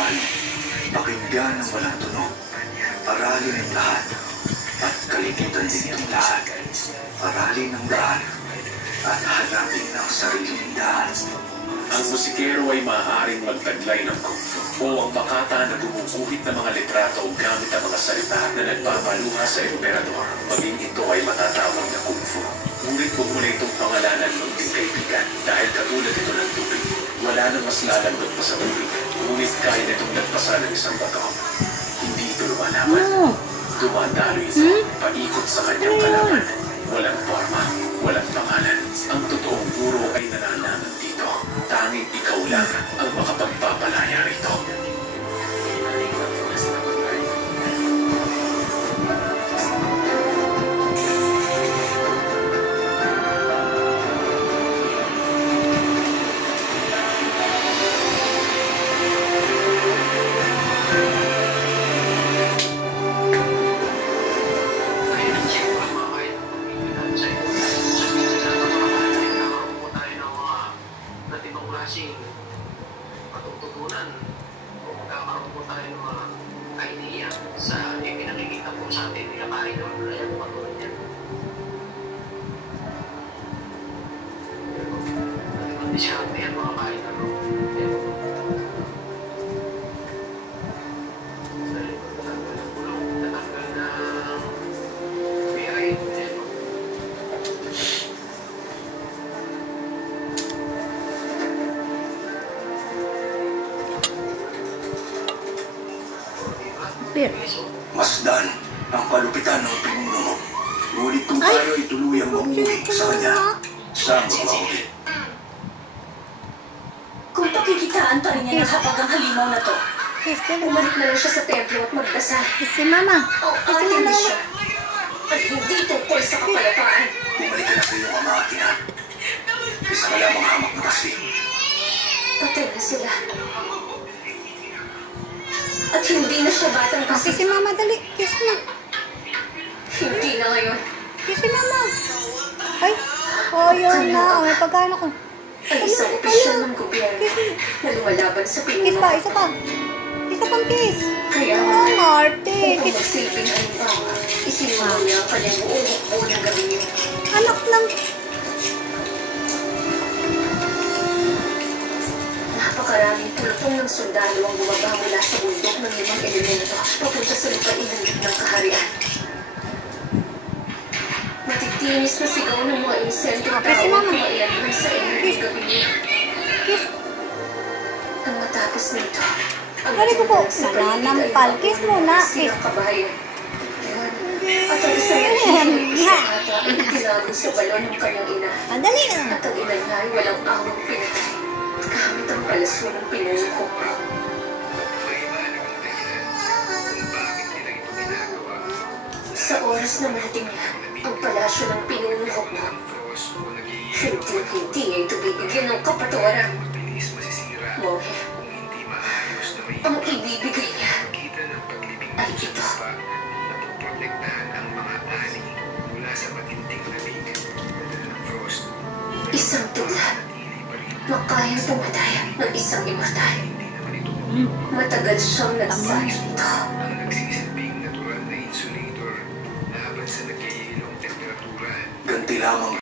naman, pakinggan ng walang tunog, aralin ang lahat, at kalimutan din ang lahat. Aralin ang daan, at hanapin ang sariling daan. Ang musikero ay maaaring magtaglay ng kung fu o ang makata na gumuguhit ng mga litrato gamit ang mga salita na nagpapaluha sa emperador. Maging ito ay matatawag na kung fu. Ngunit huwag mo na itong pangalanan ng iyong kaibigan dahil katulad ito ng tubig. Wala na mas lalagdag pa sa tubig. Ngunit kaya nitong nagpasa ng isang bato. Hindi ito lumalaban. Dumadalo ito, paikot sa kanyang kalaman. Walang forma, walang pangalan. Ang totoong guro ay nanananan dito. Tanging ikaw lang ang makapagpapalaya rito. Masdan ang kalupitan ng pinuno mo. Ngunit kung tayo ay tuluyang mamuhi sa kanya, saan magmahuli? Kung pakikitaan pa rin niya ng hapag ang halimaw na to, bumalik na lang siya sa templo at magdasal. Si Mama. O ating misyon. At hindi tungkol sa kapayapaan. Bumalik ka na sa iyong ama at ina. Isa ka lamang hamak na kasi. Patay na sila. At hindi na siya batang kasi. Si Mama, dali. Kiss na. Hindi na ngayon. Kiss si Mama. Ay. Oh, yun na. May pagkano ko. Ay isang opisyal ng gobyerno na lumalaban sa pinuno. Kiss pa. Isa pa. Isa pang kiss. Kaya Marte. kung magsilbing halimbawa, isinuha niya ang kanyang buong hukbo ng gabi niyo. Anak lang. Napakaraming pulpong ng sundalo ang bumaba mula sa bundok ng 5 elemento papunta sa lupain ng gitnang kaharian. Matitinis na sigaw ng mga inisentong tao ang mailanman sa ng gabi niyo. Kiss. Nang matapos nito, ang Kari ko po. Nananampal. Kiss muna. Kiss. silang kabahayan. At ang isang nahihintay sa bata ay tinago sa balon ng kanyang ina. Madali na. At ang ina niya ay walang awang pinatay. Gamit ang palasyo ng pinuno. Sa oras na marating niya, ang palasyo ng pinuno mo, hindi ay ito bibigyan ng kapatawaran. Mohe, ang ibibigay niya ay ito. Isang tulad na kayang pumatay ng isang immortal. Matagal siyang nagsayo nito.